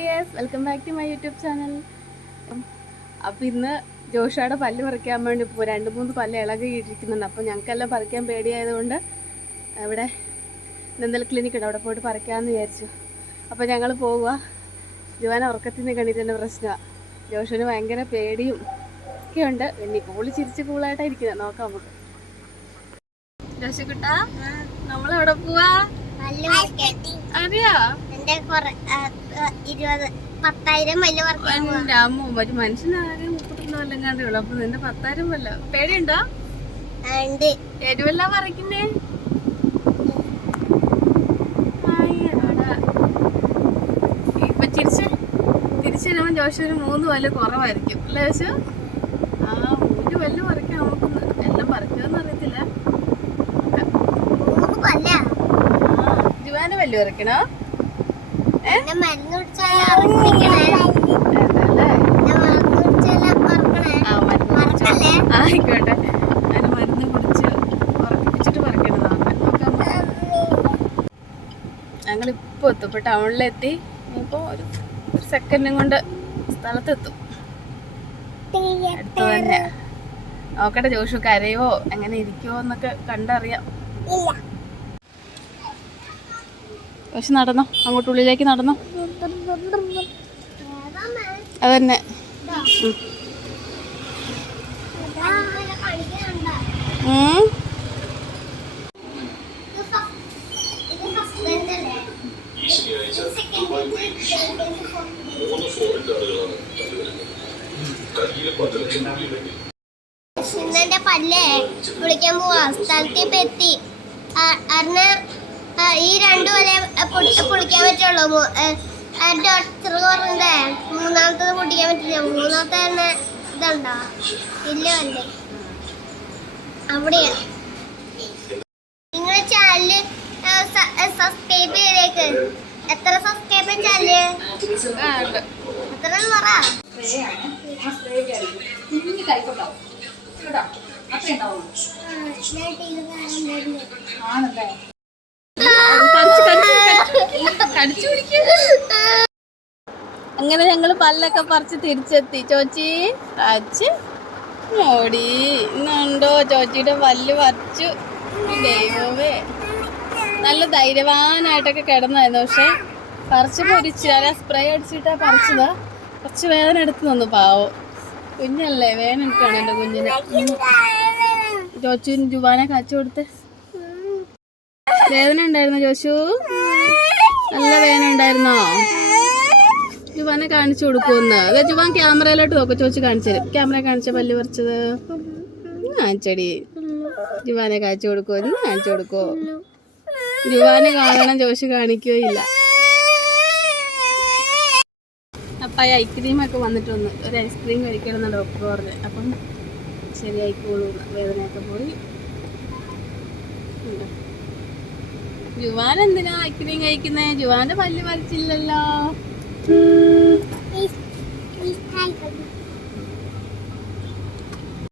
Dears, welcome back to my YouTube channel. അപ്പോൾ ഇന്ന് ജോഷയുടെ പല്ല് പറിക്കാൻ വേണ്ടി ഇപ്പോൾ 2-3 പല്ല് ഇളകിയിരിക്കുന്നുണ്ട്. അപ്പോൾ ഞങ്ങൾക്കെല്ലാം പറിക്കാൻ പേടിയായതുകൊണ്ട് ഇവിടെ ദന്തൽ ക്ലിനിക്ക് ഉണ്ട്, അവിടെ പോയിട്ട് പറിക്കാമെന്ന് വിചാരിച്ചു. അപ്പോൾ ഞങ്ങൾ പോവുക. ജുവാന ഉറക്കത്തിൽ നിന്ന് കണ്ടിട്ട് പ്രശ്നമാണ്. ജോഷന് ഭയങ്കര പേടിയും ഒക്കെ ഉണ്ട്. പിന്നെ കൂളി ചിരിച്ച് കൂളായിട്ടായിരിക്കുന്നത്. നോക്കാം നമുക്ക്. ജോഷിക്കുട്ടാ, നമ്മളെവിടെ പോവാ? അറിയാ മനുഷ്യനാകെ 30 കൊല്ലം കണ്ടേ ഉള്ളു. അപ്പൊ നിന്റെ 10,000 വല്ല പേടിയുണ്ടോ? എരുവെല്ലാം പറിക്കുന്നേ. ഇപ്പൊ തിരിച്ചു വരുമ്പോ ജോഷന് 3 പല്ല് കുറവായിരിക്കും അല്ലേ ജോഷു? 3 പല്ല് പറിക്കാൻ നമുക്കൊന്ന് എല്ലാം പറിക്കുമെന്ന് അറിയത്തില്ല. ജുവാന്റെ പല്ല് പറിക്കണോ? ആയിക്കോട്ടെ, അതിന് മരുന്ന് കുടിച്ച് ഉറപ്പിച്ചിട്ട് പറിക്കണതാണ്. ഞങ്ങളിപ്പോൾ എത്തും. ഇപ്പോൾ ടൗണിലെത്തി. ഇനിയിപ്പോൾ ഒരു സെക്കൻഡും കൊണ്ട് സ്ഥലത്തെത്തും. അടുത്ത് തന്നെ. നോക്കട്ടെ ജോഷു കരയോ എങ്ങനെ ഇരിക്കുമോ എന്നൊക്കെ കണ്ടറിയാം. പക്ഷെ നടന്നോ, അങ്ങോട്ടുള്ളിലേക്ക് നടന്നോ. അതന്നെ. ഇന്നെന്റെ പല്ലേ വിളിക്കാൻ പോവാ. സ്ഥലത്തേക്ക് എത്തി. ഈ 2 വരെ പൊളിക്കാൻ പറ്റുള്ളൂ. ഡോക്ടർ പറഞ്ഞേ 3-മത്തത് പൊട്ടിക്കാൻ പറ്റില്ല. 3-മത്തെ തന്നെ ഇതുണ്ടോ ഇല്ല അല്ലേ അവിടെയാ. നിങ്ങളെ ചാനല് സബ്സ്ക്രൈബ് ചെയ്തേക്ക്. എത്ര സബ്സ്ക്രൈബ് ചാനല് എത്ര പറ. അങ്ങനെ ഞങ്ങള് പല്ലൊക്കെ പറിച്ച് തിരിച്ചെത്തി. ചോച്ചി അച്ഛ ഓടി ഇന്നുണ്ടോ ചോച്ചിയുടെ പല്ല് പറിച്ചു. ദൈവമേ, നല്ല ധൈര്യവാനായിട്ടൊക്കെ കിടന്നായിരുന്നു. പക്ഷെ പറിച്ചപ്പോൾ ഒരു സ്പ്രേ അടിച്ചിട്ടാ പറിച്ചതാ. കുറച്ച് വേദന എടുത്ത് തന്നു. പാവം കുഞ്ഞല്ലേ, വേദന എടുക്കാണ് എൻ്റെ കുഞ്ഞിനെ. ചോച്ചുവിന് ജുവാനെ കാച്ചു കൊടുത്ത്. വേദന ഉണ്ടായിരുന്നോ ജോഷു? നല്ല വേദന ഉണ്ടായിരുന്നോ? ജുവാനെ കാണിച്ചു കൊടുക്കുമെന്ന്. അതെ, ജുവാൻ ക്യാമറയിലോട്ട് നോക്കും. ചോദിച്ചു കാണിച്ചു തരും. ക്യാമറ കാണിച്ച പല്ല് പറിച്ചത് കാണിച്ചടി. ജുവാനെ കാണിച്ചു കൊടുക്കുമോ? ഇന്ന് കാണിച്ചു കൊടുക്കുമോ? ജുവാനെ കാണണം, ജോഷു കാണിക്കുകയോ ഇല്ല. അപ്പം ഐസ്ക്രീമൊക്കെ വന്നിട്ടൊന്ന് ഒരു ഐസ്ക്രീം കഴിക്കണമെന്ന് ഡോക്ടർ പറഞ്ഞു. അപ്പം ശരിയായിക്കോളൂ, വേദനയൊക്കെ പോയി. ജുവാൻ എന്തിനാ ഐസ്ക്രീം കഴിക്കുന്നേ? ജുവാന്റെ പല്ല് പറിച്ചില്ലല്ലോ.